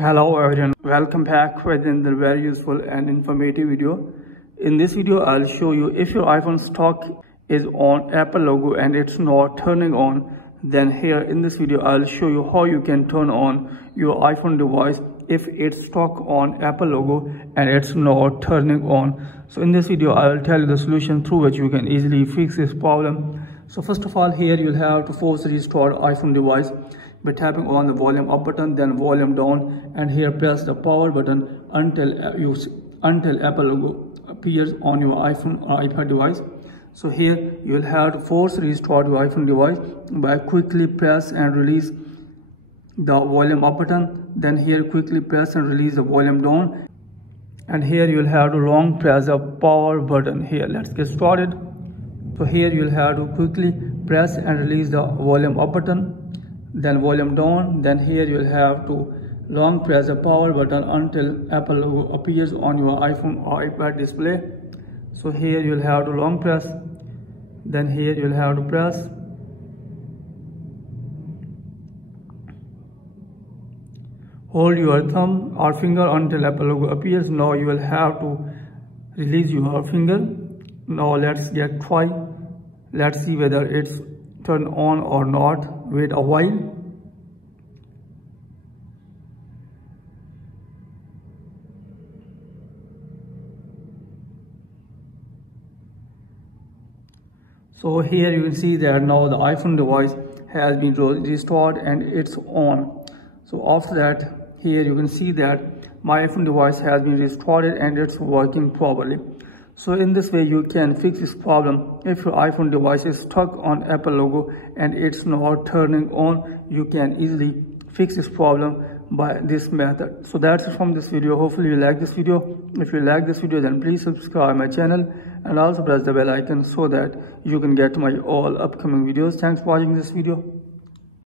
Hello everyone, welcome back with another very useful and informative video. In this video, I'll show you if your iPhone stock is on Apple logo and it's not turning on, then here in this video, I'll show you how you can turn on your iPhone device if it's stuck on Apple logo and it's not turning on. So in this video, I'll tell you the solution through which you can easily fix this problem. So first of all, here you'll have to force restart iPhone device by tapping on the volume up button, then volume down, and here press the power button until Apple logo appears on your iPhone or iPad device. So here you will have to force restart your iPhone device by quickly press and release the volume up button, then here quickly press and release the volume down, and here you will have to long press the power button. Here let's get started. So here you will have to quickly press and release the volume up button, then volume down, then here you will have to long press the power button until Apple logo appears on your iPhone or iPad display. So here you will have to long press, then here you will have to press, hold your thumb or finger until Apple logo appears. Now you will have to release your finger. Now let's try. Let's see whether it's turned on or not. Wait a while. So here you can see that now the iPhone device has been restored and it's on. So after that, here you can see that my iPhone device has been restored and it's working properly. So in this way you can fix this problem. If your iPhone device is stuck on Apple logo and it's not turning on, you can easily fix this problem by this method. So that's it from this video. Hopefully you like this video. If you like this video, then please subscribe my channel and also press the bell icon so that you can get my all upcoming videos. Thanks for watching this video.